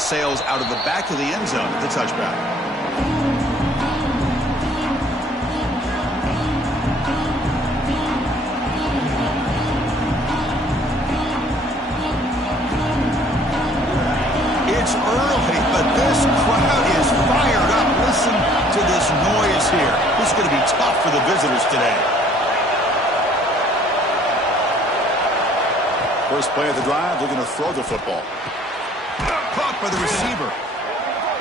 sails out of the back of the end zone at the touchback. It's early, but this crowd is fired up. Listen to this noise here. This is going to be tough for the visitors today. First play of the drive, they're going to throw the football. Caught by the receiver.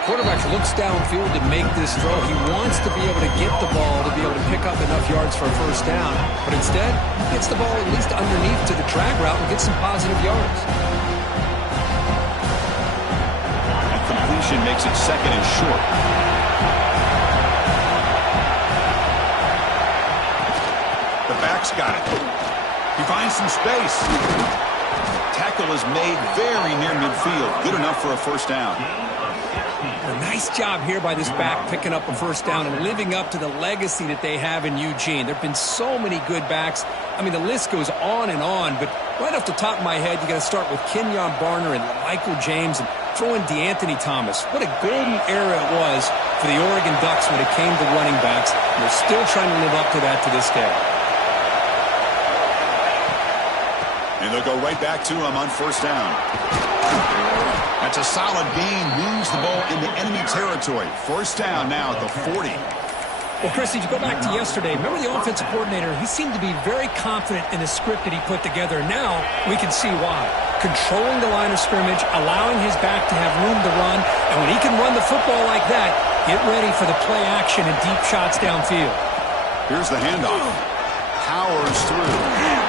Quarterback looks downfield to make this throw. He wants to be able to get the ball to be able to pick up enough yards for a first down. But instead, he gets the ball at least underneath to the drag route and gets some positive yards. That completion makes it second and short. The back's got it. He finds some space. Tackle is made very near midfield. Good enough for a first down. A nice job here by this back picking up a first down and living up to the legacy that they have in Eugene. There have been so many good backs. I mean, the list goes on and on, but right off the top of my head, you got to start with Kenyon Barner and Michael James and throw in DeAnthony Thomas. What a golden era it was for the Oregon Ducks when it came to running backs, and they're still trying to live up to that to this day. And they'll go right back to him on first down. That's a solid gain. Moves the ball into enemy territory. First down now at the 40. Well, Chris, if you go back to yesterday, remember the offensive coordinator? He seemed to be very confident in the script that he put together. Now we can see why. Controlling the line of scrimmage, allowing his back to have room to run, and when he can run the football like that, get ready for the play action and deep shots downfield. Here's the handoff. Powers through.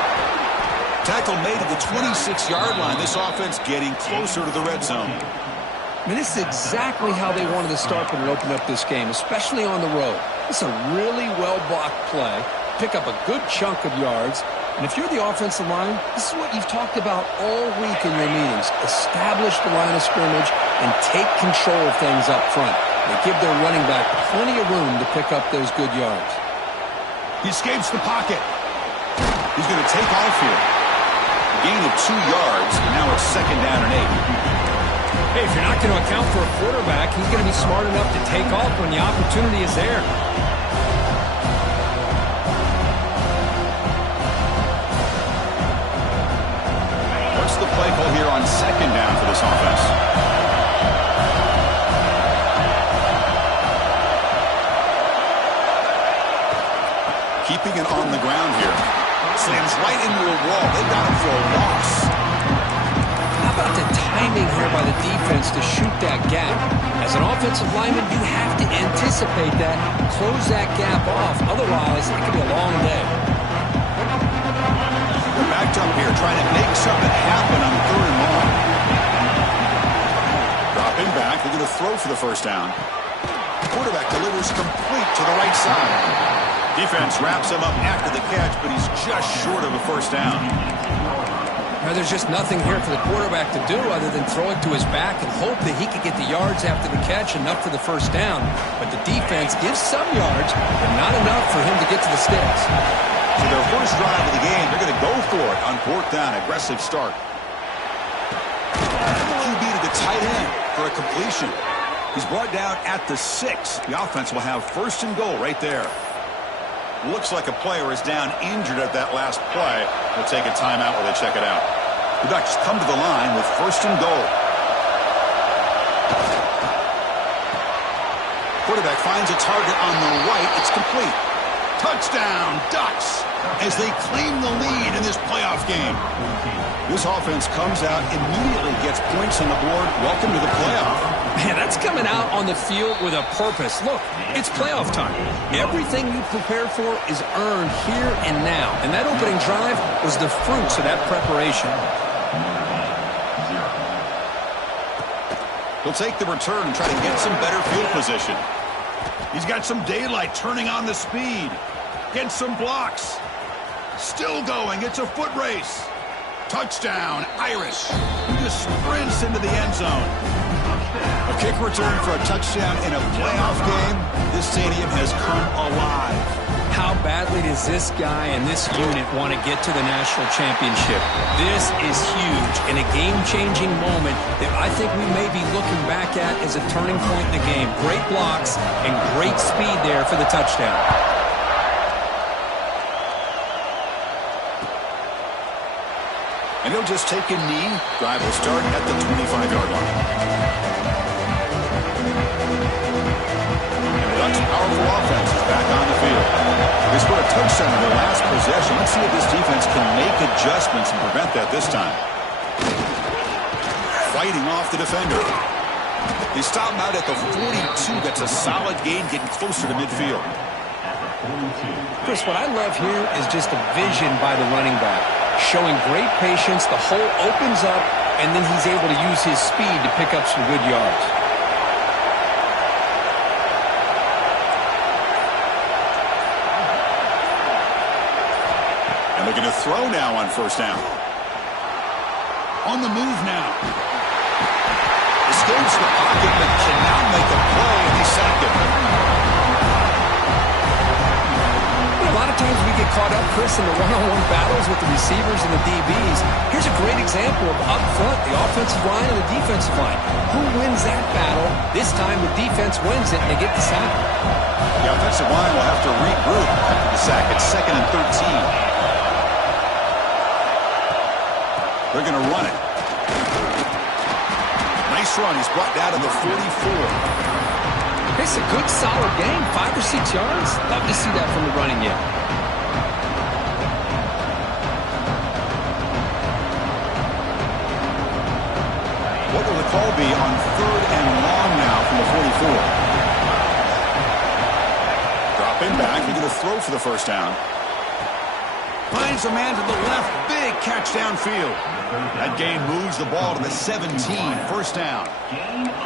Tackle made at the 26-yard line. This offense getting closer to the red zone. I mean, this is exactly how they wanted to start when they opened up this game, especially on the road. This is a really well-blocked play. Pick up a good chunk of yards. And if you're the offensive line, this is what you've talked about all week in your meetings. Establish the line of scrimmage and take control of things up front. They give their running back plenty of room to pick up those good yards. He escapes the pocket. He's going to take off here. Gain of 2 yards. Now it's second down and 8. Hey, if you're not going to account for a quarterback, he's going to be smart enough to take off when the opportunity is there. What's the play call here on second down for this offense? Keeping it on the ground here. Slams right into a wall. They got him for a loss. How about the timing here by the defense to shoot that gap? As an offensive lineman, you have to anticipate that, close that gap off. Otherwise, it could be a long day. They're backed up here, trying to make something happen on third and long. Dropping back, they're going to throw for the first down. Quarterback delivers complete to the right side. Defense wraps him up after the catch, but he's just short of a first down. Now, there's just nothing here for the quarterback to do other than throw it to his back and hope that he can get the yards after the catch, enough for the first down. But the defense gives some yards, but not enough for him to get to the sticks. For their first drive of the game, they're going to go for it on fourth down. Aggressive start. QB to the tight end for a completion. He's brought down at the 6. The offense will have first and goal right there. Looks like a player is down injured at that last play. They'll take a timeout while they check it out. The Ducks come to the line with first and goal. Quarterback finds a target on the right. It's complete. Touchdown, Ducks, as they claim the lead in this playoff game. This offense comes out, immediately gets points on the board. Welcome to the playoff. Man, that's coming out on the field with a purpose. Look, it's playoff time. Everything you prepare for is earned here and now. And that opening drive was the fruits of that preparation. He'll take the return and try to get some better field position. He's got some daylight, turning on the speed. Gets some blocks. Still going. It's a foot race. Touchdown, Irish. He just sprints into the end zone. A kick return for a touchdown in a playoff game. This stadium has come alive. how badly does this guy and this unit want to get to the national championship? This is huge and a game-changing moment that I think we may be looking back at as a turning point in the game. Great blocks and great speed there for the touchdown. And he'll just take a knee. Drive will start at the 25-yard line. And the Ducks' powerful offense is back on the field. They scored a touchdown in their last possession. Let's see if this defense can make adjustments and prevent that this time. Fighting off the defender. They stop him out at the 42. That's a solid gain, getting closer to midfield. Chris, what I love here is just the vision by the running back. Showing great patience, the hole opens up, and then he's able to use his speed to pick up some good yards. And looking to throw now on first down. On the move now. Escapes the pocket, but can now make a play, and he sacked him. A lot of times we get caught up, Chris, in the one-on-one battles with the receivers and the DBs. Here's a great example of up front, the offensive line and the defensive line. Who wins that battle? This time the defense wins it, and they get the sack. The offensive line will have to regroup after the sack. It's 2nd and 13. They're going to run it. Nice run. He's brought down to the 44. It's a good, solid game. 5 or 6 yards. Love to see that from the running yet. What will the call be on 3rd and long now from the 44? Dropping back. They're going to throw for the first down. Finds a man to the left. Big catch downfield. That gain moves the ball to the 17. First down.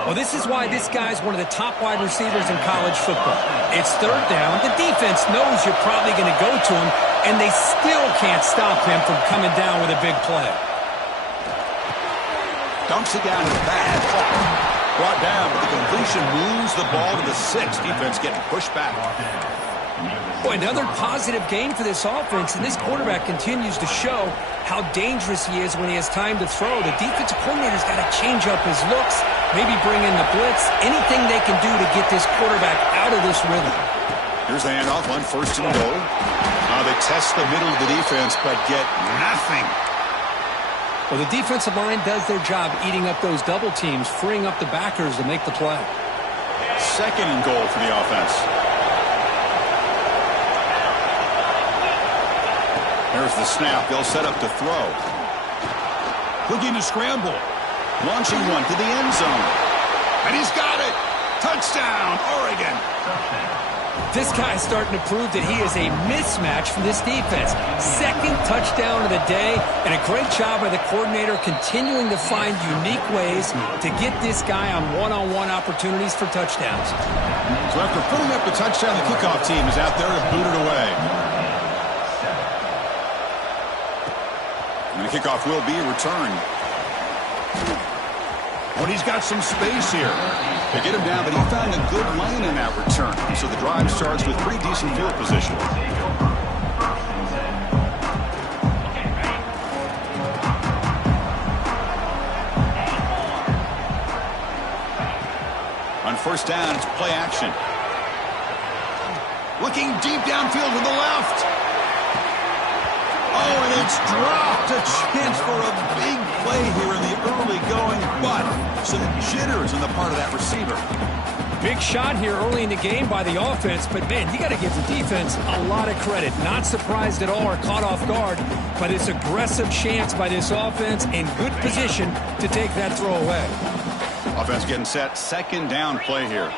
Well, this is why this guy's one of the top wide receivers in college football. It's 3rd down. The defense knows you're probably going to go to him, and they still can't stop him from coming down with a big play. Dumps it down to the bad. Brought down, but the completion moves the ball to the 6. Defense getting pushed back. Boy, another positive game for this offense, and this quarterback continues to show how dangerous he is when he has time to throw. The defensive coordinator's got to change up his looks, maybe bring in the blitz, anything they can do to get this quarterback out of this rhythm. Here's the handoff on 1st and goal. Now they test the middle of the defense, but get nothing. Well, the defensive line does their job eating up those double teams, freeing up the backers to make the play. 2nd and goal for the offense. There's the snap. They'll set up to throw. Looking to scramble. Launching one to the end zone. And he's got it. Touchdown, Oregon. This guy's starting to prove that he is a mismatch for this defense. 2nd touchdown of the day, and a great job by the coordinator continuing to find unique ways to get this guy on one-on-one opportunities for touchdowns. So after putting up the touchdown, the kickoff team is out there to boot it away. And the kickoff will be returned. But he's got some space here. They get him down, but he found a good lane in that return. So the drive starts with pretty decent field position. On first down, it's play action. Looking deep downfield to the left. Oh, and it's dropped. A chance for a big play here in the early going, but some jitters on the part of that receiver. Big shot here early in the game by the offense, but, man, you got to give the defense a lot of credit. Not surprised at all or caught off guard, but it's aggressive chance by this offense in good position to take that throw away. Offense getting set. 2nd down play here.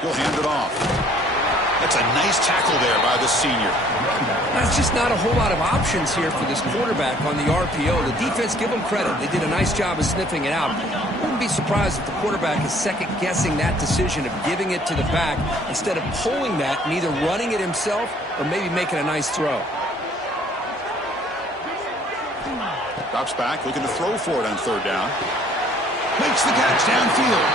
He'll hand it off. That's a nice tackle there by the senior. That's just not a whole lot of options here for this quarterback on the RPO. The defense, give them credit. They did a nice job of sniffing it out. Wouldn't be surprised if the quarterback is second-guessing that decision of giving it to the back instead of pulling that and either running it himself or maybe making a nice throw. Drops back, looking to throw for it on 3rd down. Makes the catch downfield.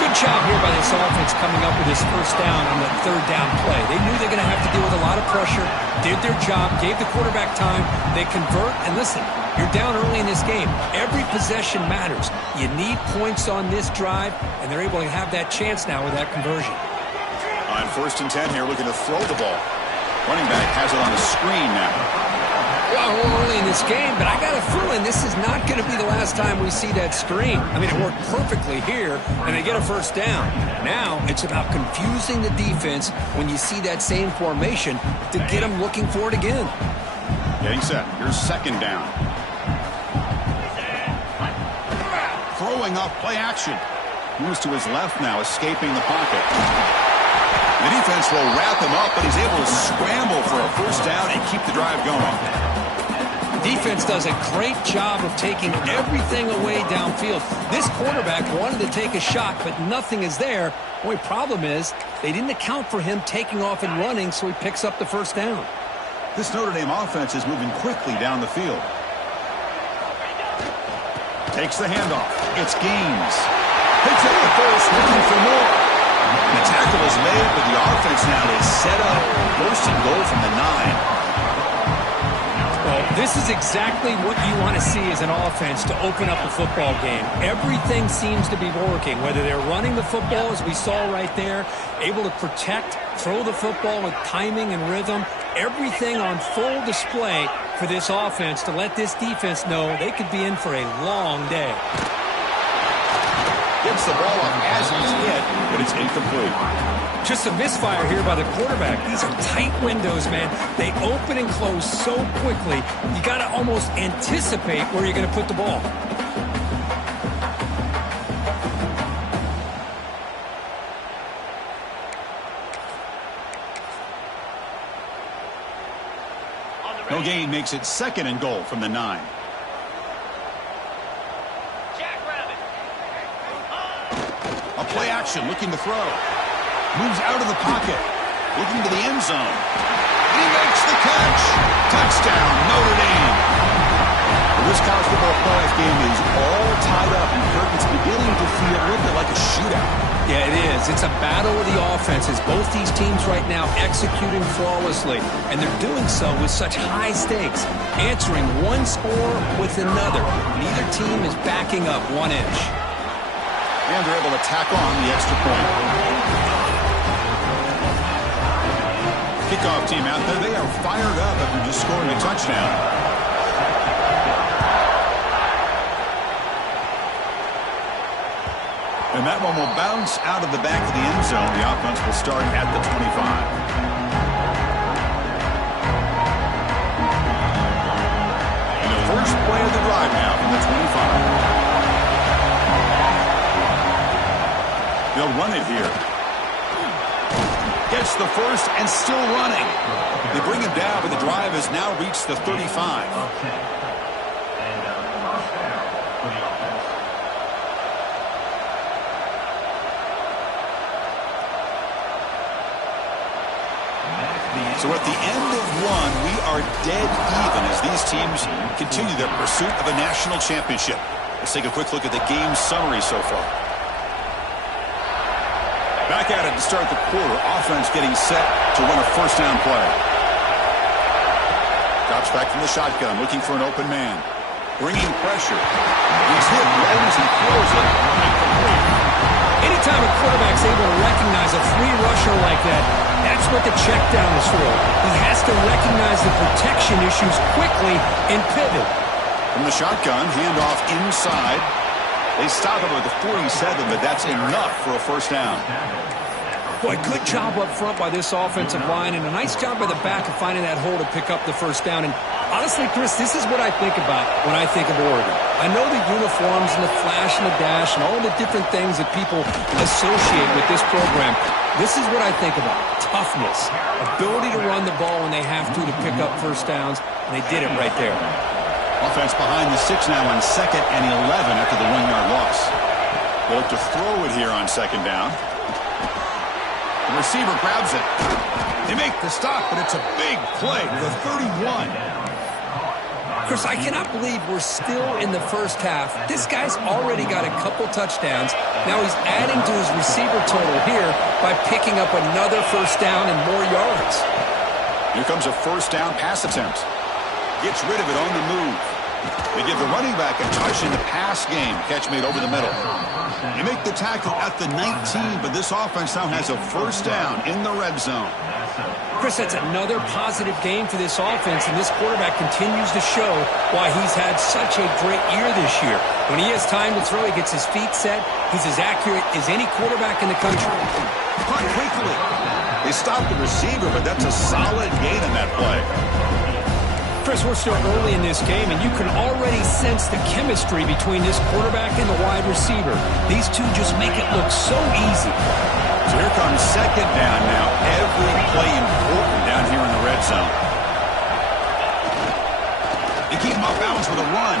Good job here by this offense coming up with this first down on the third down play. They knew they're going to have to deal with a lot of pressure, did their job, gave the quarterback time. They convert, and listen, you're down early in this game. Every possession matters. You need points on this drive, and they're able to have that chance now with that conversion. On 1st and 10 here, looking to throw the ball. Running back has it on the screen now. Well, we're early in this game, but I got a feeling this is not going to be the last time we see that screen. I mean, it worked perfectly here, and they get a first down. Now it's about confusing the defense when you see that same formation to get them looking for it again. Getting set. Here's 2nd down. Throwing off play action. Moves to his left now, escaping the pocket. The defense will wrap him up, but he's able to scramble for a first down and keep the drive going. Defense does a great job of taking everything away downfield. This quarterback wanted to take a shot, but nothing is there. The only problem is they didn't account for him taking off and running, so he picks up the first down. This Notre Dame offense is moving quickly down the field. Takes the handoff. It's Gaines. Picks up the first, looking for more. The tackle is made, but the offense now is set up. 1st and goal from the 9. Well, this is exactly what you want to see as an offense to open up a football game. Everything seems to be working, whether they're running the football, as we saw right there, able to protect, throw the football with timing and rhythm. Everything on full display for this offense to let this defense know they could be in for a long day. Gets the ball off as he's hit, but it's incomplete. Just a misfire here by the quarterback. These are tight windows, man. They open and close so quickly, you got to almost anticipate where you're going to put the ball. No gain makes it 2nd and goal from the 9. A play action, looking to throw. Moves out of the pocket, looking to the end zone. He makes the catch. Touchdown, Notre Dame. This college football playoff game is all tied up, and it's beginning to feel a little bit like a shootout. Yeah, it is. It's a battle of the offenses. Both these teams right now executing flawlessly, and they're doing so with such high stakes, answering one score with another. Neither team is backing up 1 inch. And they're able to tack on the extra point. Kickoff team out there, they are fired up after just scoring a touchdown. And that one will bounce out of the back of the end zone. The offense will start at the 25. And the first play of the drive now from the 25. They'll run it here. Gets the first and still running. They bring him down, but the drive has now reached the 35. So at the end of 1, we are dead even as these teams continue their pursuit of a national championship. Let's take a quick look at the game summary so far. Back at it to start the quarter. Offense getting set to run a first down play. Drops back from the shotgun, looking for an open man. Bringing pressure. He's hit, rolls, and throws it. Incomplete. Anytime a quarterback's able to recognize a free rusher like that, that's what the check down is for. He has to recognize the protection issues quickly and pivot. From the shotgun, handoff inside. They stop him at the 47, but that's enough for a first down. Boy, good job up front by this offensive line, and a nice job by the back of finding that hole to pick up the first down. And honestly, Chris, this is what I think about when I think of Oregon. I know the uniforms and the flash and the dash and all the different things that people associate with this program. This is what I think about. Toughness, ability to run the ball when they have to pick up first downs, and they did it right there. Offense behind the 6 now on 2nd and 11 after the 1-yard loss. They'll look to throw it here on 2nd down. The receiver grabs it. They make the stop, but it's a big play to the 31. Chris, I cannot believe we're still in the first half. This guy's already got a couple touchdowns. Now he's adding to his receiver total here by picking up another first down and more yards. Here comes a first down pass attempt. Gets rid of it on the move. They give the running back a touch in the pass game. Catch made over the middle. They make the tackle at the 19, but this offense now has a first down in the red zone. Chris, that's another positive game for this offense, and this quarterback continues to show why he's had such a great year this year. When he has time to throw, he gets his feet set. He's as accurate as any quarterback in the country. Caught quickly. They stopped the receiver, but that's a solid gain in that play. Chris, we're still early in this game, and you can already sense the chemistry between this quarterback and the wide receiver. These two just make it look so easy. So here comes second down now. Every play important down here in the red zone. They keep him off balance with a run.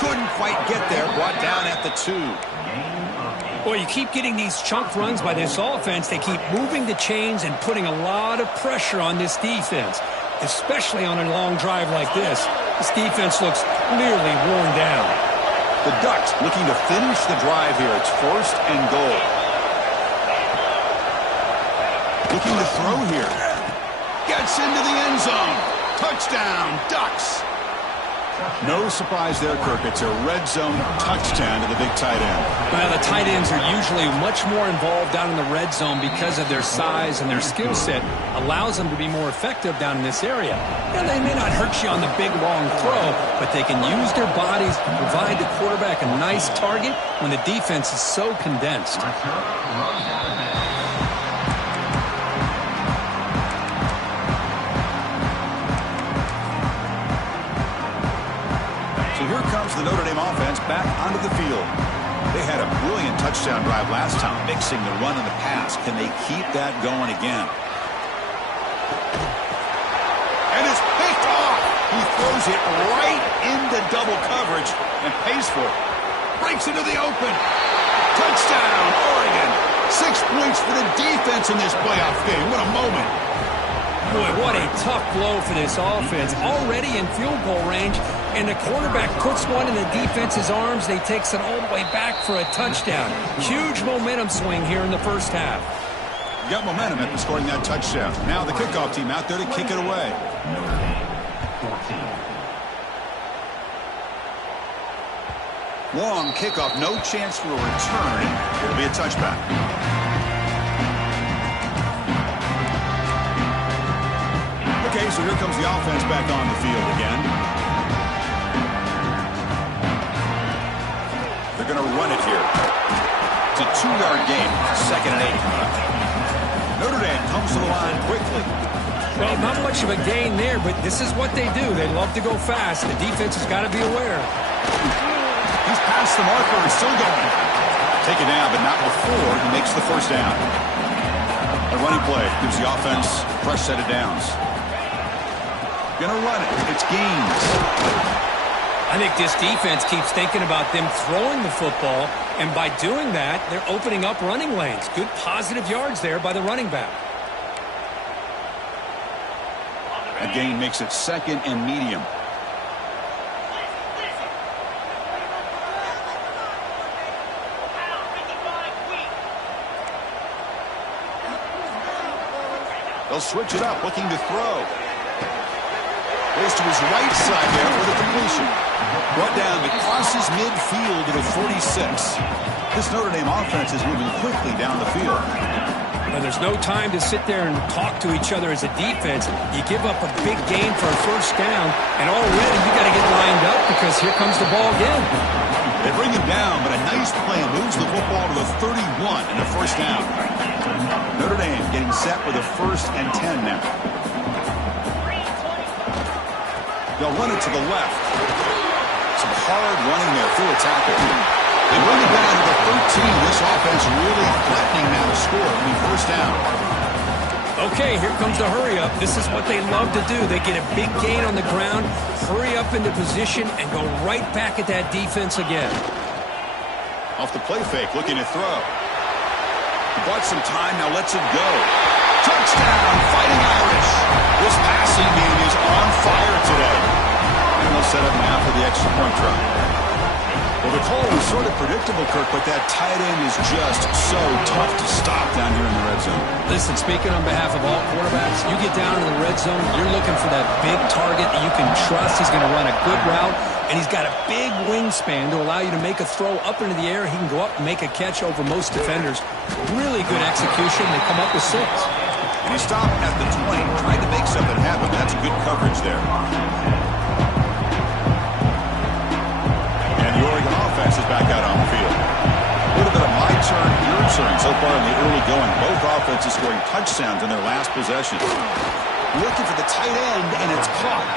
Couldn't quite get there. Brought down at the 2. Boy, you keep getting these chunk runs by this offense. They keep moving the chains and putting a lot of pressure on this defense, especially on a long drive like this. This defense looks clearly worn down. The Ducks looking to finish the drive here. It's first and goal. Looking to throw here. Gets into the end zone. Touchdown, Ducks. No surprise there, Kirk. It's a red zone touchdown to the big tight end. Well, the tight ends are usually much more involved down in the red zone because of their size and their skill set allows them to be more effective down in this area. And they may not hurt you on the big, long throw, but they can use their bodies to provide the quarterback a nice target when the defense is so condensed. Here comes the Notre Dame offense back onto the field. They had a brilliant touchdown drive last time, mixing the run and the pass. Can they keep that going again? And it's picked off. He throws it right into double coverage and pays for it. Breaks into the open. Touchdown, Oregon. 6 points for the defense in this playoff game. What a moment. Boy, what a tough blow for this offense. Already in field goal range, and the quarterback puts one in the defense's arms. They takes it all the way back for a touchdown. Huge momentum swing here in the first half. Got momentum after scoring that touchdown. Now the kickoff team out there to kick it away. Long kickoff, no chance for a return. It'll be a touchback. Okay, so here comes the offense back on the field again. They're going to run it here. It's a 2-yard gain, 2nd and 8. Notre Dame comes to the line quickly. Well, not much of a gain there, but this is what they do. They love to go fast. The defense has got to be aware. He's past the marker and still going. Take it down, but not before he makes the first down. A running play gives the offense a fresh set of downs. Gonna run it. It's gains. I think this defense keeps thinking about them throwing the football, and by doing that, they're opening up running lanes. Good positive yards there by the running back. A gain makes it 2nd and medium. They'll switch it up, looking to throw. Goes to his right side there for the completion. Brought down to crosses midfield to the 46. This Notre Dame offense is moving quickly down the field. Well, there's no time to sit there and talk to each other as a defense. You give up a big gain for a first down, and already you got to get lined up because here comes the ball again. They bring him down, but a nice play moves the football to the 31 and a first down. Notre Dame getting set with a 1st and 10 now. They'll run it to the left. Some hard running there through a tackle. They bring it down to the 13. This offense really threatening now to score. I mean, first down. Okay, here comes the hurry up. This is what they love to do. They get a big gain on the ground, hurry up into position, and go right back at that defense again. Off the play fake, looking to throw. He bought some time, now lets it go. Touchdown, Fighting Irish. This passing game is on fire today. And they'll set up now for the extra point try. Well, the call was sort of predictable, Kirk, but that tight end is just so tough to stop down here in the red zone. Listen, speaking on behalf of all quarterbacks, you get down in the red zone, you're looking for that big target that you can trust. He's going to run a good route, and he's got a big wingspan to allow you to make a throw up into the air. He can go up and make a catch over most defenders. Really good execution. They come up with 6. And he stopped at the 20, tried to make something happen. That's good coverage there. The Oregon offense is back out on the field. A little bit of my turn, your turn so far in the early going. Both offenses scoring touchdowns in their last possessions. Looking for the tight end, and it's caught.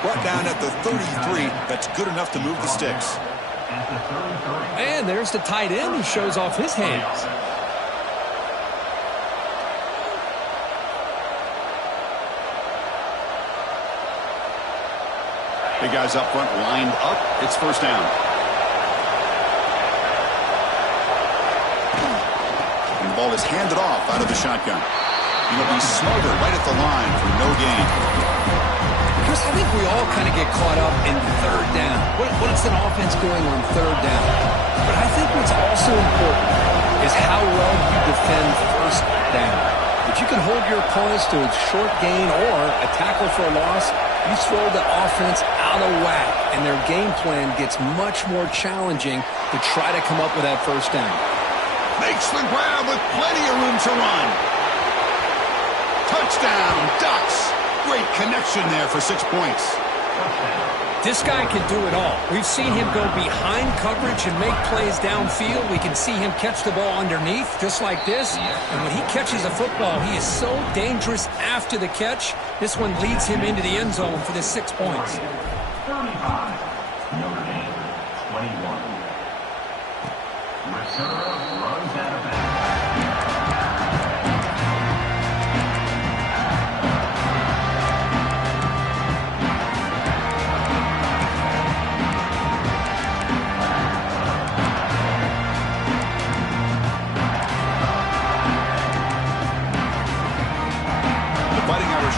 Brought down at the 33. That's good enough to move the sticks. And there's the tight end who shows off his hands. Big guys up front lined up. It's first down. And the ball is handed off out of the shotgun. He'll be smarter right at the line for no gain. Chris, I think we all kind of get caught up in third down. What's an offense doing on third down? But I think what's also important is how well you defend first down. If you can hold your opponents to a short gain or a tackle for a loss, you throw the offense out of whack, and their game plan gets much more challenging to try to come up with that first down. Makes the grab with plenty of room to run. Touchdown, Ducks. Great connection there for 6 points. This guy can do it all. We've seen him go behind coverage and make plays downfield. We can see him catch the ball underneath, just like this. And when he catches a football, he is so dangerous after the catch. This one leads him into the end zone for the 6 points. 35, Notre Dame, 21. Reserve runs out of bounds.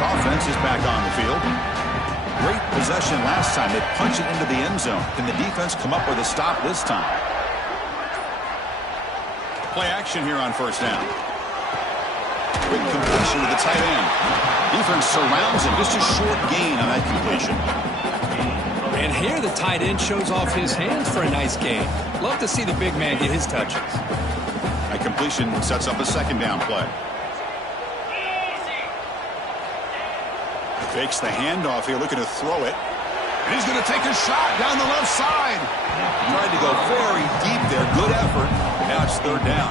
Offense is back on the field. Great possession last time. They punch it into the end zone. Can the defense come up with a stop this time? Play action here on first down. Quick completion to the tight end. Defense surrounds him. Just a short gain on that completion. And here the tight end shows off his hands for a nice gain. Love to see the big man get his touches. That completion sets up a second down play. Fakes the handoff here, looking to throw it. And he's going to take a shot down the left side. Tried to go very deep there. Good effort. Now it's third down.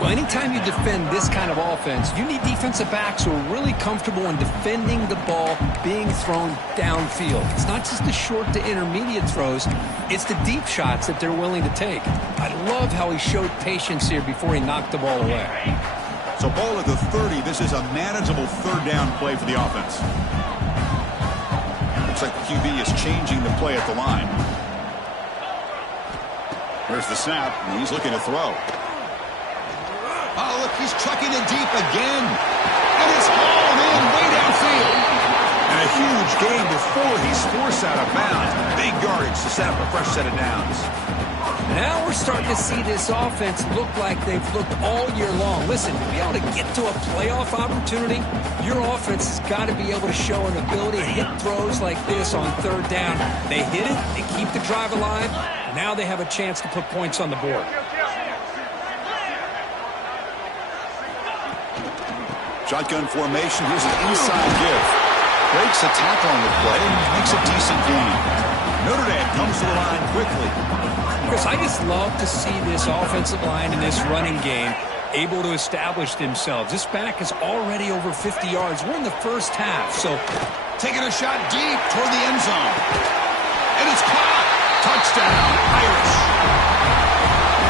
Well, anytime you defend this kind of offense, you need defensive backs who are really comfortable in defending the ball being thrown downfield. It's not just the short to intermediate throws. It's the deep shots that they're willing to take. I love how he showed patience here before he knocked the ball away. So ball at the 30. This is a manageable third down play for the offense. Looks like the QB is changing the play at the line. There's the snap, and he's looking to throw. Oh, look, he's trucking it deep again. And it's hauled in way downfield. And a huge gain before he's forced out of bounds. Big yardage to set up a fresh set of downs. Now we're starting to see this offense look like they've looked all year long. Listen, to be able to get to a playoff opportunity, your offense has got to be able to show an ability to hit throws like this on third down. They hit it, they keep the drive alive. Now they have a chance to put points on the board. Shotgun formation. Here's an inside give. Breaks a tackle on the play and makes a decent gain. Notre Dame comes to the line quickly. Chris, I just love to see this offensive line and this running game able to establish themselves. This back is already over 50 yards. We're in the first half, so taking a shot deep toward the end zone. And it's caught. Touchdown, Irish.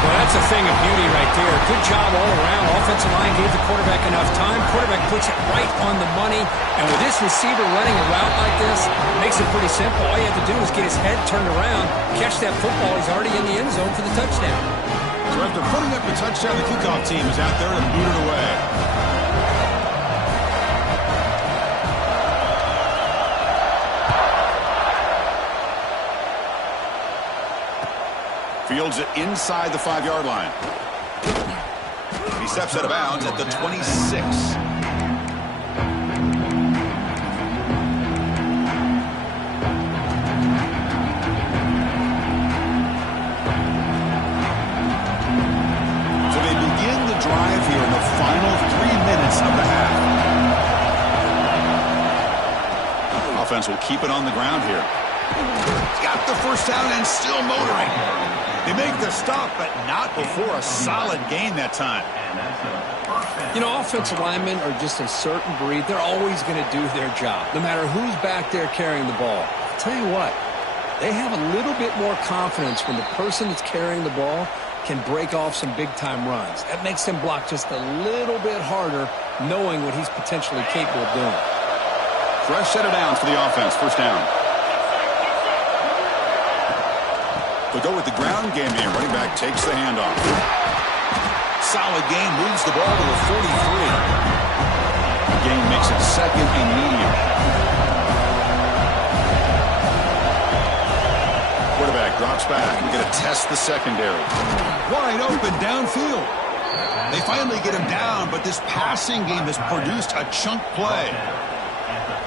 Well, that's a thing of beauty right there. Good job all around. Offensive line gave the quarterback enough time. Quarterback puts it right on the money. And with this receiver running a route like this, it makes it pretty simple. All you have to do is get his head turned around, catch that football. He's already in the end zone for the touchdown. So after putting up the touchdown, the kickoff team is out there to boot it away. Fields it inside the 5-yard line. He steps out of bounds at the 26. Drive here in the final 3 minutes of the half. Offense will keep it on the ground here. Got the first down and still motoring. They make the stop, but not before a solid gain that time. You know, offensive linemen are just a certain breed. They're always going to do their job, no matter who's back there carrying the ball. I'll tell you what, they have a little bit more confidence when the person that's carrying the ball can break off some big-time runs. That makes him block just a little bit harder, knowing what he's potentially capable of doing. Fresh set of downs for the offense. First down. They'll go with the ground game here. Running back takes the handoff. Solid gain, moves the ball to the 43. The gain makes it second and medium. Quarterback drops back. We're going to test the secondary. Wide open downfield. They finally get him down, but this passing game has produced a chunk play.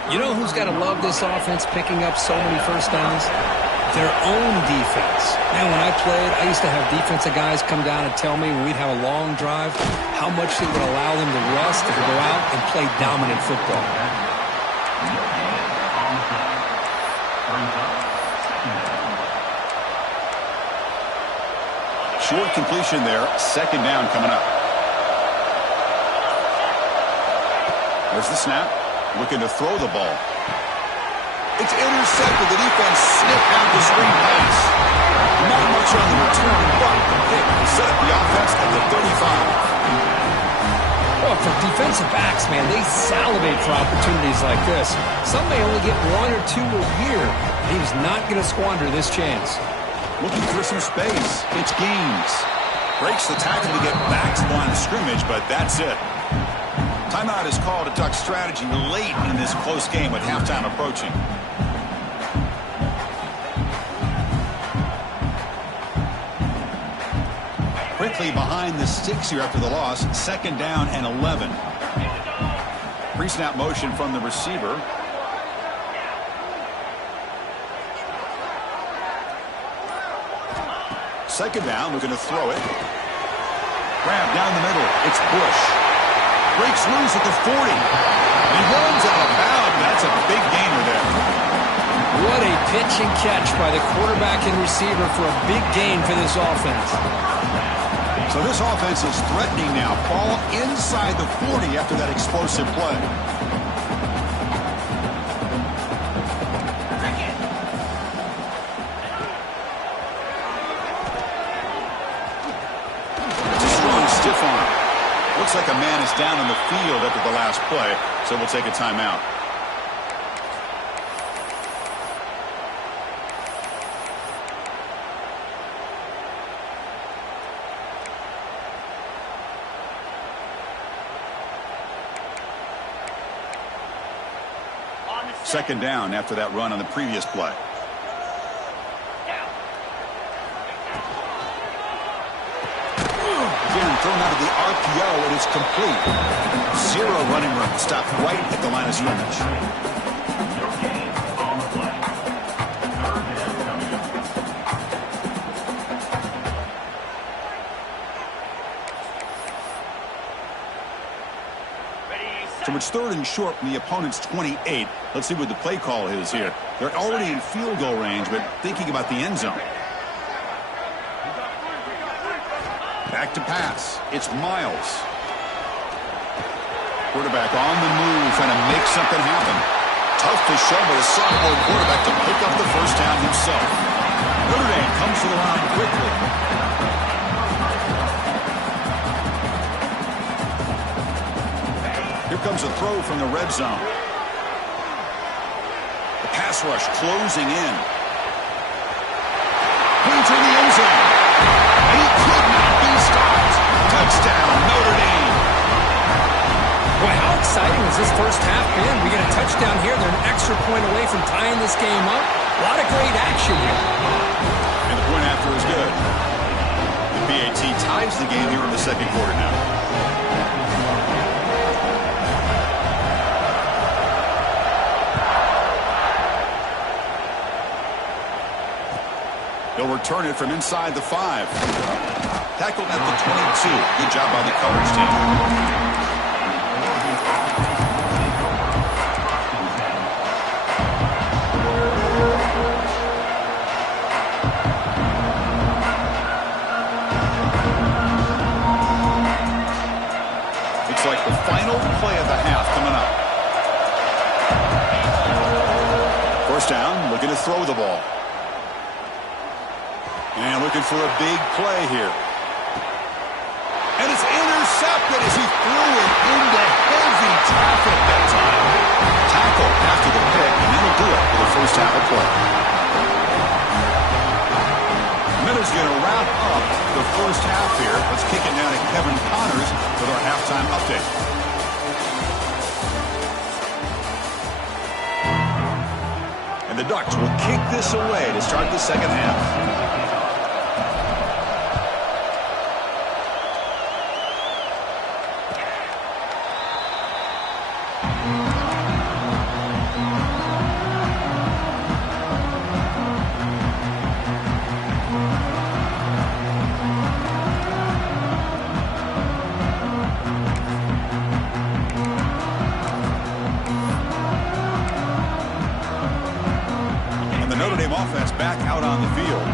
You know who's got to love this offense picking up so many first downs? Their own defense. Man, when I played, I used to have defensive guys come down and tell me when we'd have a long drive how much it would allow them to rest to go out and play dominant football. Short completion there. Second down coming up. There's the snap. Looking to throw the ball. It's intercepted. The defense snipped out the screen pass. Not much on the return, but they set up the offense at the 35. Well, for defensive backs, man, they salivate for opportunities like this. Some may only get 1 or 2 a year. He's not going to squander this chance. Looking for some space. It's Gaines. Breaks the tackle to get back to the line of scrimmage, but that's it. Timeout is called to duck strategy late in this close game with halftime approaching. Quickly behind the sticks here after the loss. Second down and 11. Pre-snap motion from the receiver. Second down, looking to throw it. Grab down the middle. It's Bush. Breaks loose at the 40. He runs out of bounds. That's a big gainer there. What a pitch and catch by the quarterback and receiver for a big gain for this offense. So this offense is threatening now. Ball inside the 40 after that explosive play. Looks like a man is down in the field after the last play, so we'll take a timeout. Second down after that run on the previous play. Thrown out of the RPO, it is complete. 0 running room, stopped right at the line of scrimmage. So it's third and short from the opponent's 28. Let's see what the play call is here. They're already in field goal range, but thinking about the end zone. Back to pass. It's Miles. Quarterback on the move, trying to make something happen. Tough to show by the sophomore quarterback to pick up the first down himself. Notre Dame comes to the line quickly. Here comes a throw from the red zone. The pass rush closing in. Into the end zone. He could not be stopped. Touchdown, Notre Dame. Boy, how exciting has this first half been? We get a touchdown here. They're an extra point away from tying this game up. A lot of great action here. And the point after is good. ties the game here in the second quarter now. He'll return it from inside the 5. Tackled at the 22. Good job by the coverage team. It's like the final play of the half coming up. First down, looking to throw the ball. And looking for a big play here. And it's intercepted as he threw it into heavy traffic that time. Tackle after the pick, and that'll do it for the first half of play. Miller's going to wrap up the first half here. Let's kick it down to Kevin Connors with our halftime update. And the Ducks will kick this away to start the second half. Offense back out on the field.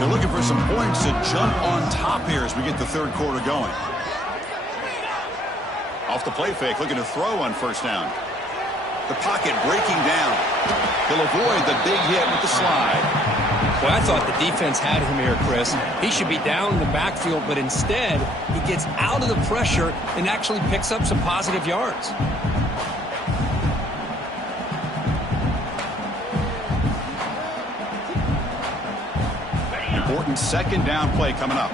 They're looking for some points to jump on top here as we get the third quarter going. Off the play fake, looking to throw on first down. The pocket breaking down. He'll avoid the big hit with the slide. Well, I thought the defense had him here, Chris. He should be down in the backfield, but instead he gets out of the pressure and actually picks up some positive yards. Important second down play coming up.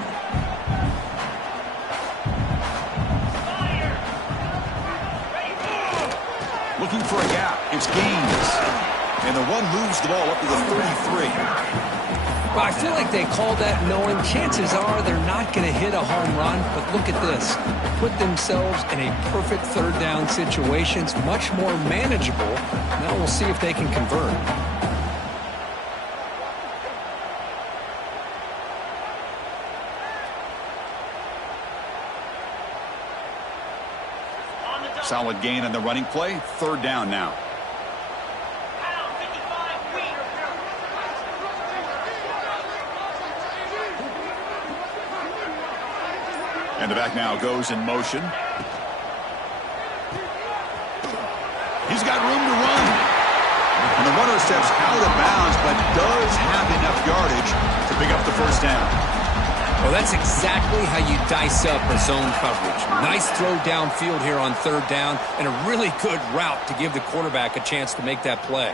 Looking for a gap. It's Gaines. And the one moves the ball up to the 33. Well, I feel like they called that knowing chances are they're not going to hit a home run. But look at this. Put themselves in a perfect third down situation. It's much more manageable. Now we'll see if they can convert. Solid gain on the running play. Third down now. And the back now goes in motion. He's got room to run. And the runner steps out of bounds, but does have enough yardage to pick up the first down. Well, that's exactly how you dice up a zone coverage. Nice throw downfield here on third down, and a really good route to give the quarterback a chance to make that play.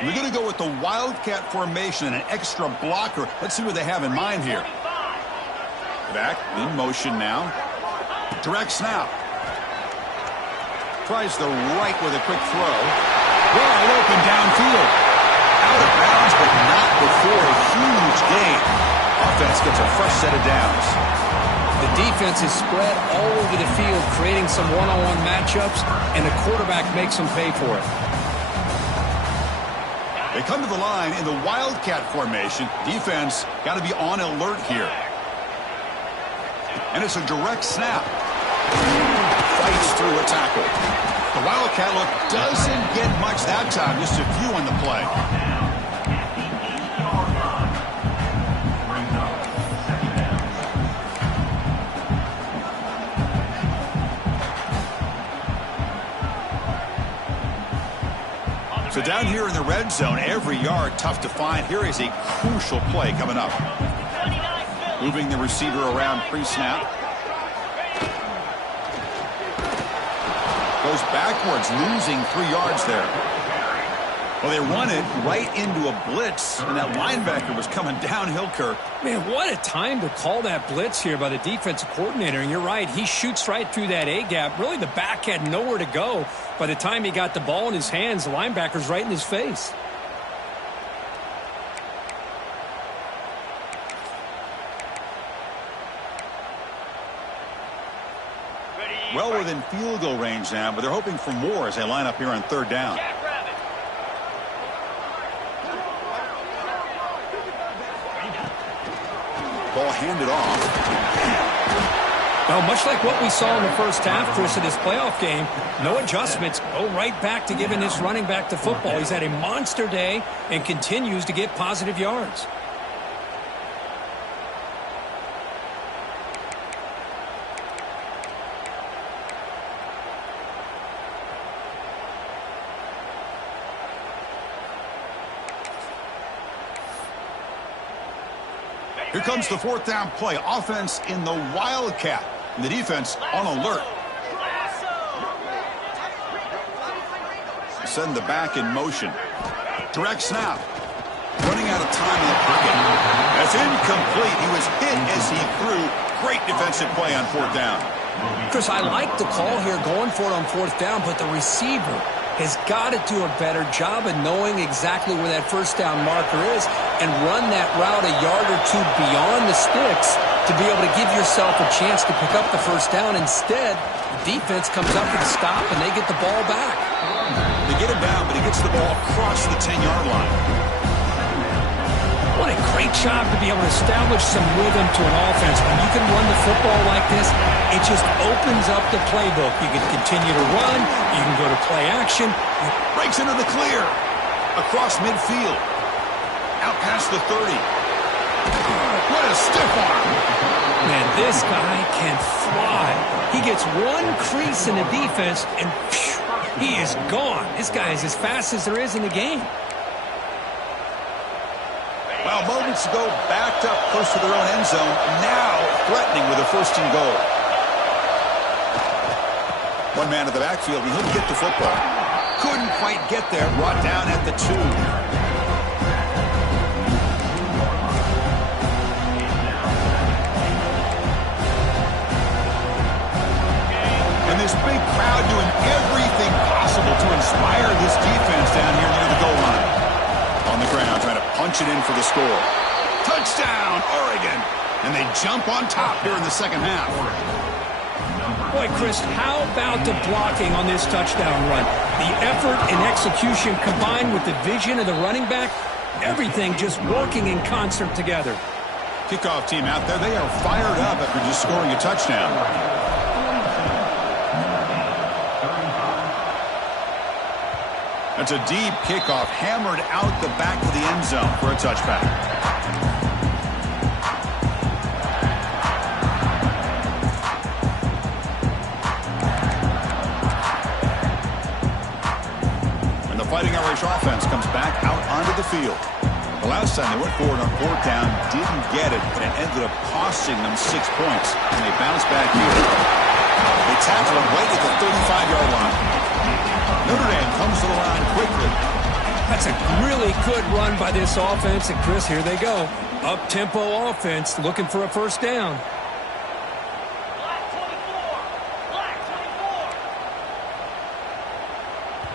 We're going to go with the Wildcat formation and an extra blocker. Let's see what they have in mind here. Back in motion now. Direct snap. Tries the right with a quick throw. Wide open downfield. Out of bounds, but not before a huge gain. Offense gets a fresh set of downs. The defense is spread all over the field, creating some one-on-one matchups, and the quarterback makes them pay for it. They come to the line in the Wildcat formation. Defense got to be on alert here. And it's a direct snap. Fights through a tackle. The Wildcat look doesn't get much that time, just a few on the play. So down here in the red zone, every yard tough to find. Here is a crucial play coming up. Moving the receiver around pre-snap. Goes backwards, losing 3 yards there. Well, they run it right into a blitz, and that linebacker was coming downhill, Kirk. Man, what a time to call that blitz here by the defensive coordinator. And you're right, he shoots right through that A-gap. Really, the back had nowhere to go. By the time he got the ball in his hands, the linebacker's right in his face. well within field goal range now, but they're hoping for more as they line up here on third down. Ball handed off. Well, much like what we saw in the first half, Chris, of this playoff game, no adjustments. Go right back to giving this running back to football. He's had a monster day and continues to get positive yards. Here comes the fourth down play. Offense in the Wildcat. And the defense on alert. Send the back in motion. Direct snap. Running out of time in the pocket. That's incomplete. He was hit as he threw. Great defensive play on fourth down. Chris, I like the call here going for it on fourth down, but the receiver has got to do a better job of knowing exactly where that first down marker is and run that route a yard or two beyond the sticks to be able to give yourself a chance to pick up the first down. Instead, the defense comes up with a stop and they get the ball back. They get him down, but he gets the ball across the 10-yard line. What a great job to be able to establish some rhythm to an offense. When you can run the football like this, it just opens up the playbook. You can continue to run. You can go to play action. Breaks into the clear. Across midfield. Out past the 30. What a stiff arm. Man, this guy can fly. He gets one crease in the defense, and phew, he is gone. This guy is as fast as there is in the game. Well, moments ago, backed up close to their own end zone. Now threatening with a first and goal. One man at the backfield, and he'll get the football. Couldn't quite get there. Brought down at the 2. And this big crowd doing everything possible to inspire this defense down here near the goal line. On the ground, trying to punch it in for the score. Touchdown, Oregon! And they jump on top here in the second half. Boy, Chris, how about the blocking on this touchdown run? The effort and execution combined with the vision of the running back, everything just working in concert together. Kickoff team out there, they are fired up after just scoring a touchdown. That's a deep kickoff, hammered out the back of the end zone for a touchback. And the Fighting Irish offense comes back out onto the field. The last time they went forward on fourth down, didn't get it, and it ended up costing them 6 points. And they bounced back here. They tackle him right at the 35-yard line. Notre Dame comes to the line quickly. That's a really good run by this offense. And, Chris, here they go. Up-tempo offense looking for a first down.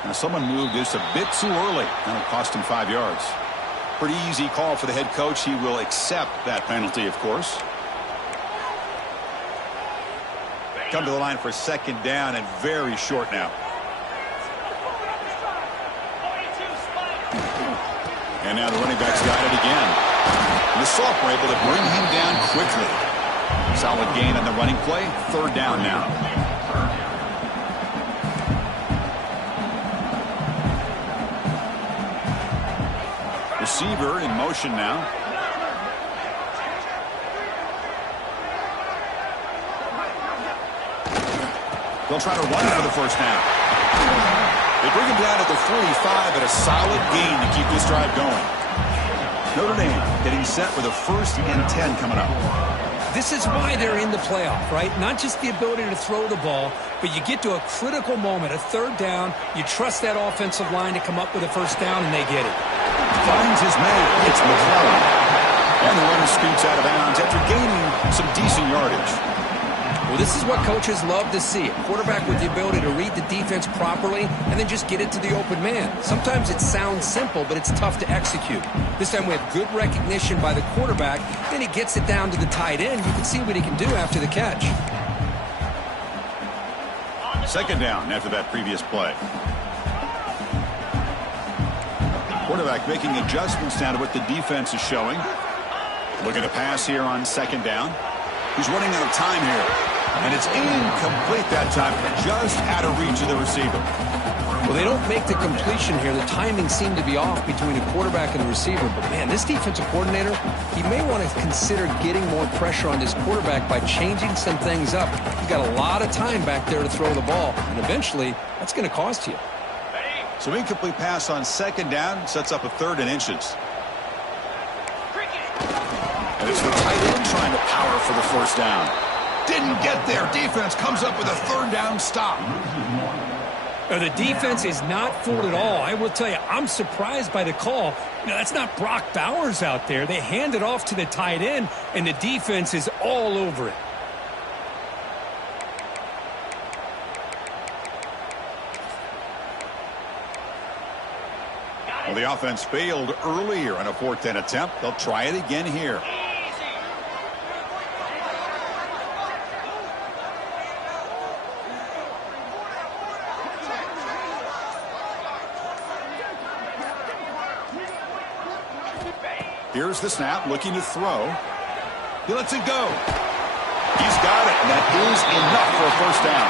Now, someone moved just a bit too early, and it cost him 5 yards. Pretty easy call for the head coach. He will accept that penalty, of course. Come to the line for second down and very short now. And now the running back's got it again. And the sophomore able to bring him down quickly. Solid gain on the running play. Third down now. Receiver in motion now. They'll try to run for the first down. They bring him down at the 45 at a solid gain to keep this drive going. Notre Dame getting set with a 1st and 10 coming up. This is why they're in the playoff, right? Not just the ability to throw the ball, but you get to a critical moment, a third down. You trust that offensive line to come up with a first down, and they get it. Finds his man. It's McClellan. And the runner scoots out of bounds after gaining some decent yardage. Well, this is what coaches love to see. A quarterback with the ability to read the defense properly and then just get it to the open man. Sometimes it sounds simple, but it's tough to execute. This time we have good recognition by the quarterback. Then he gets it down to the tight end. You can see what he can do after the catch. Second down after that previous play. Quarterback making adjustments now to what the defense is showing. Look at the pass here on second down. He's running out of time here. And it's incomplete that time. Just out of reach of the receiver. Well, they don't make the completion here. The timing seemed to be off between the quarterback and the receiver. But, man, this defensive coordinator, he may want to consider getting more pressure on his quarterback by changing some things up. He's got a lot of time back there to throw the ball. And eventually, that's going to cost you. So incomplete pass on second down sets up a 3rd and inches. And it's the tight end trying to power for the first down. Didn't get there. Defense comes up with a 3rd down stop. The defense is not fooled at all. I will tell you, I'm surprised by the call. That's not Brock Bowers out there. They hand it off to the tight end, and the defense is all over it. Well, the offense failed earlier on a 4th and attempt. They'll try it again here. Here's the snap, looking to throw. He lets it go. He's got it, and that is enough for a first down.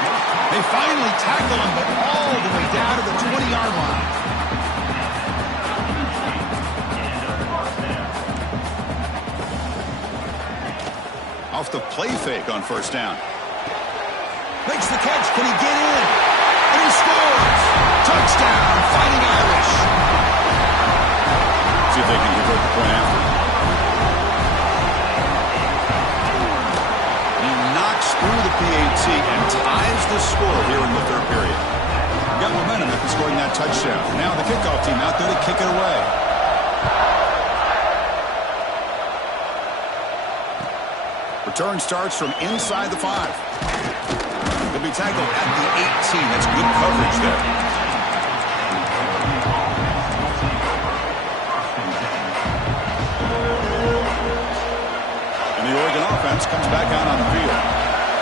They finally tackle him, but all the way down to the 20-yard line. Off the play fake on first down. Makes the catch. Can he get in? And he scores! Touchdown, Fighting Irish. See if they can convert the point after. He knocks through the PAT and ties the score here in the 3rd period. Got momentum after scoring that touchdown. Now the kickoff team out there to kick it away. Return starts from inside the 5. He'll be tackled at the 18. That's good coverage there. And the Oregon offense comes back out on the field.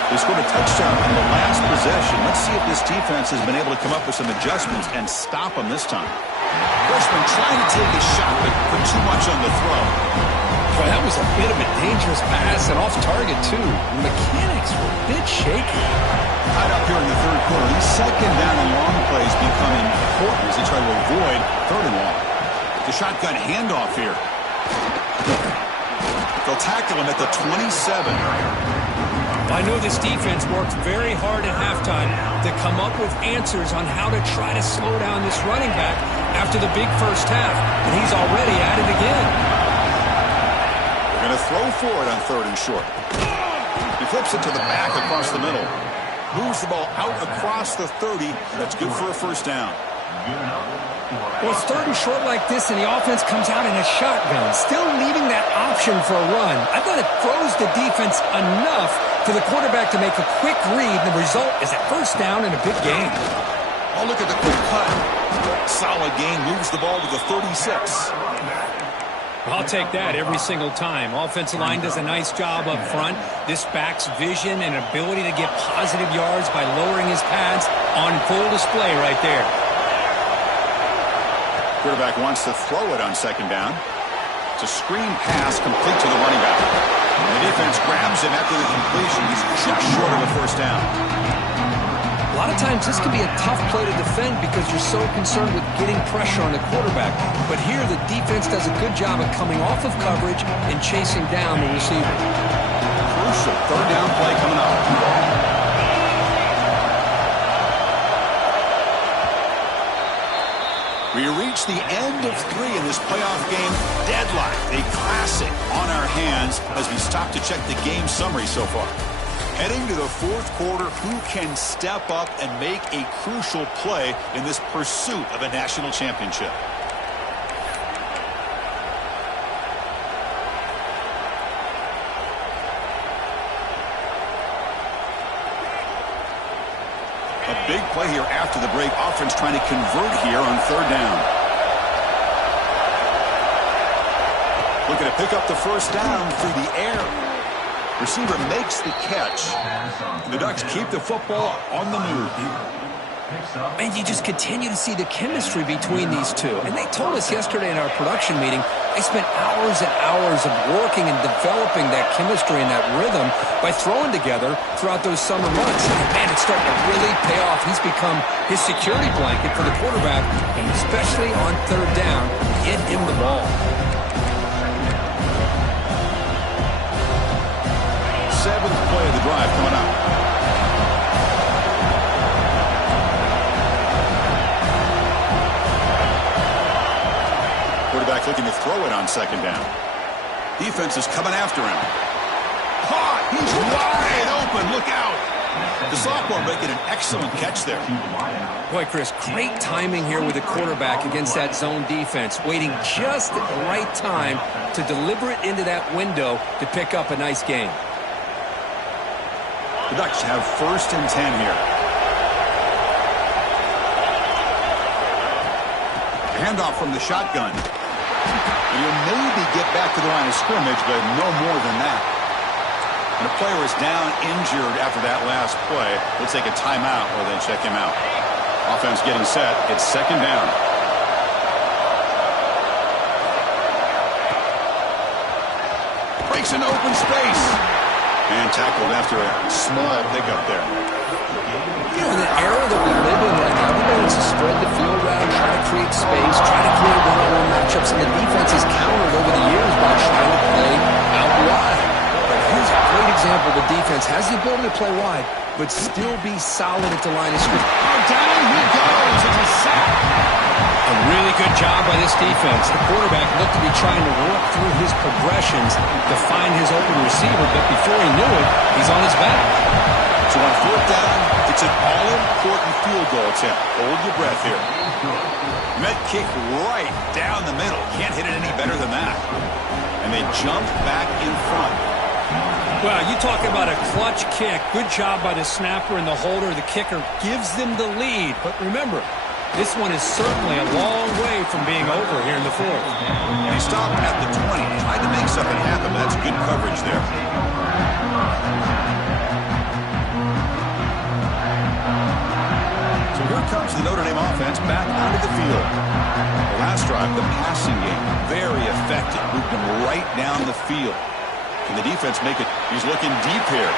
They scored a touchdown on the last possession. Let's see if this defense has been able to come up with some adjustments and stop them this time. Freshman trying to take a shot, but put too much on the throw. Boy, that was a bit of a dangerous pass and off target, too. The mechanics were a bit shaky. Tied up here in the 3rd quarter. These second down and long plays become important as they try to avoid 3rd and long. The shotgun handoff here. They'll tackle him at the 27. I know this defense worked very hard at halftime to come up with answers on how to try to slow down this running back after the big first half, and he's already at it again. They're going to throw for it on 3rd and short. He flips it to the back across the middle. Moves the ball out across the 30. That's good for a first down. Well, it's 3rd and short like this, and the offense comes out in a shotgun, still leaving that option for a run. I thought it froze the defense enough for the quarterback to make a quick read. The result is a first down in a big game. Oh, look at the quick cut. Solid gain, moves the ball to the 36. I'll take that every single time. Offensive line does a nice job up front. This back's vision and ability to get positive yards by lowering his pads on full display right there. Quarterback wants to throw it on second down. It's a screen pass complete to the running back. And the defense grabs him after the completion. He's just short of a first down. A lot of times this can be a tough play to defend because you're so concerned with getting pressure on the quarterback. But here the defense does a good job of coming off of coverage and chasing down the receiver. Crucial 3rd down play coming up. We reach the end of 3 in this playoff game. Deadline, a classic on our hands as we stop to check the game summary so far. Heading to the 4th quarter, who can step up and make a crucial play in this pursuit of a national championship? A big play here after the break. Offense trying to convert here on 3rd down. Looking to pick up the first down through the air. Receiver makes the catch. The Ducks keep the football on the move. And you just continue to see the chemistry between these two. And they told us yesterday in our production meeting, they spent hours and hours of working and developing that chemistry and that rhythm by throwing together throughout those summer months. And man, it's starting to really pay off. He's become his security blanket for the quarterback, and especially on third down, get him the ball. Seventh play of the drive coming up. Quarterback looking to throw it on second down. Defense is coming after him. Caught! He's wide open. Look out! The sophomore making an excellent catch there. Boy, Chris, great timing here with the quarterback against that zone defense, waiting just at the right time to deliver it into that window to pick up a nice gain. The Ducks have 1st and 10 here. Handoff from the shotgun. You'll maybe get back to the line of scrimmage, but no more than that. And a player is down injured after that last play. They'll take a timeout while they check him out. Offense getting set. It's second down. Breaks into open space. And tackled after a small pickup there. You know, in the era that we live in right now, everybody wants to spread the field around, try to create space, try to create one-on-one matchups, and the defense has countered over the years by trying to play out wide. But here's a great example. The defense has the ability to play wide, but still be solid at the line of scrimmage. Down he goes. It's a sack. A really good job by this defense. The quarterback looked to be trying to work through his progressions to find his open receiver, but before he knew it, he's on his back. So on 4th down, it's an all-important field goal attempt. Hold your breath here. Met kick right down the middle. Can't hit it any better than that. And they jump back in front. Well, you talk about a clutch kick. Good job by the snapper and the holder. The kicker gives them the lead. But remember, this one is certainly a long way from being over here in the 4th. And he stopped at the 20. Tried to make something happen, but that's good coverage there. So here comes the Notre Dame offense back onto the field. The last drive, the passing game, very effective. Moved him right down the field. Can the defense make it? He's looking deep here.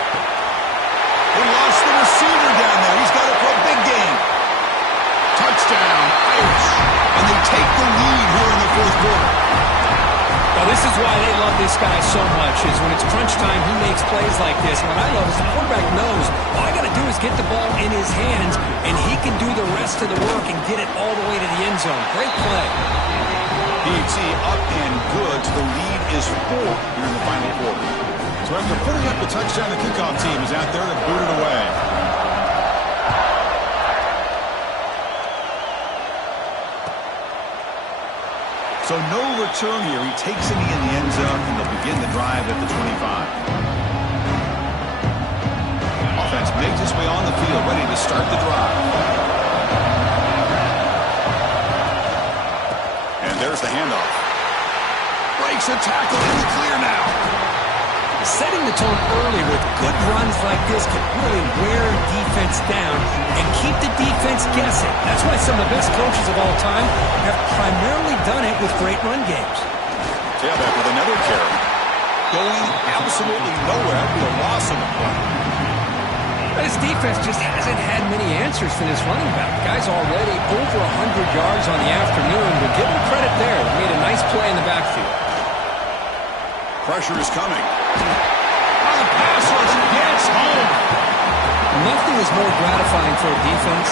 They lost the receiver down there. He's got it for a big game. Touchdown, Irish. And they take the lead here in the 4th quarter. Well, this is why they love this guy so much, is when it's crunch time, he makes plays like this. What I love is the quarterback knows all I got to do is get the ball in his hands, and he can do the rest of the work and get it all the way to the end zone. Great play. PAT up and good. So the lead is 4 here in the final quarter. So after putting up the touchdown, the kickoff team is out there to boot it away. So no return here. He takes it in the end zone, and they'll begin the drive at the 25. Offense makes its way on the field, ready to start the drive. And there's the handoff. Breaks a tackle in the clear now. Setting the tone early with good runs like this can really wear defense down and keep the defense guessing. That's why some of the best coaches of all time have primarily done it with great run games. Tailback with another carry. Going absolutely nowhere. That'd be a loss on the play. This defense just hasn't had many answers for this running back. The guy's already over 100 yards on the afternoon, but give him credit there. He made a nice play in the backfield. Pressure is coming. On the pass rush, gets home. Nothing is more gratifying for a defense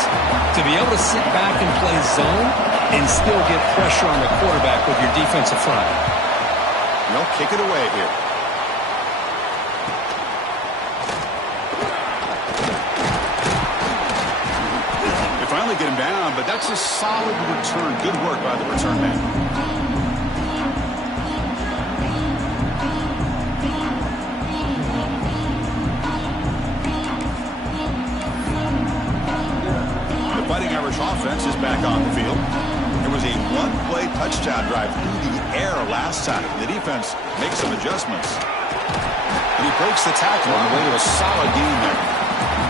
to be able to sit back and play zone and still get pressure on the quarterback with your defensive front. They'll kick it away here. They finally get him down, but that's a solid return. Good work by the return man. Fighting Irish offense is back on the field. There was a one-play touchdown drive through the air last time. The defense makes some adjustments. And he breaks the tackle on the way to a solid gain there.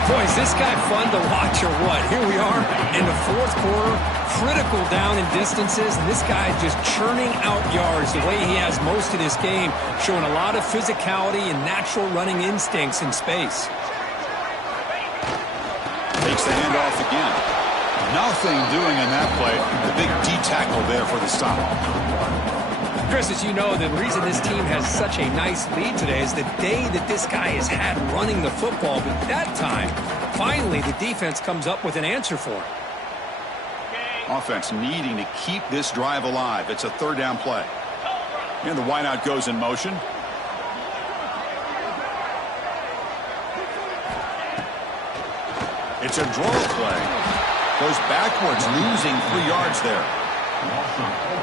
Boy, is this guy fun to watch or what? Here we are in the fourth quarter, critical down in distances, and this guy just churning out yards the way he has most of this game, showing a lot of physicality and natural running instincts in space. Takes the handoff again. Nothing doing in that play. The big D-tackle there for the stop. Chris, as you know, the reason this team has such a nice lead today is the day that this guy has had running the football. But that time, finally, the defense comes up with an answer for him. Offense needing to keep this drive alive. It's a third down play. And the wideout goes in motion. It's a draw play. Goes backwards, losing 3 yards there.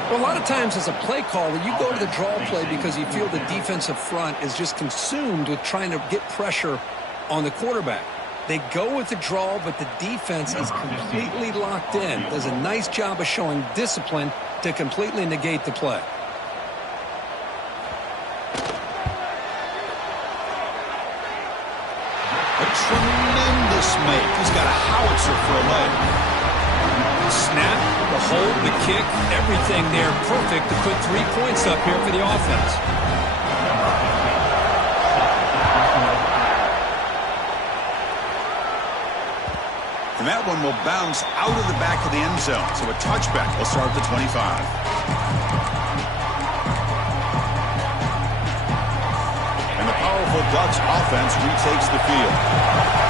Well, a lot of times as a play caller, you go to the draw play because you feel the defensive front is just consumed with trying to get pressure on the quarterback. They go with the draw, but the defense is completely locked in. Does a nice job of showing discipline to completely negate the play. A tremendous make. He's got a howitzer for a leg. Snap, the hold, the kick, everything there perfect to put 3 points up here for the offense. And that one will bounce out of the back of the end zone. So a touchback will start at the 25. And the powerful Ducks offense retakes the field.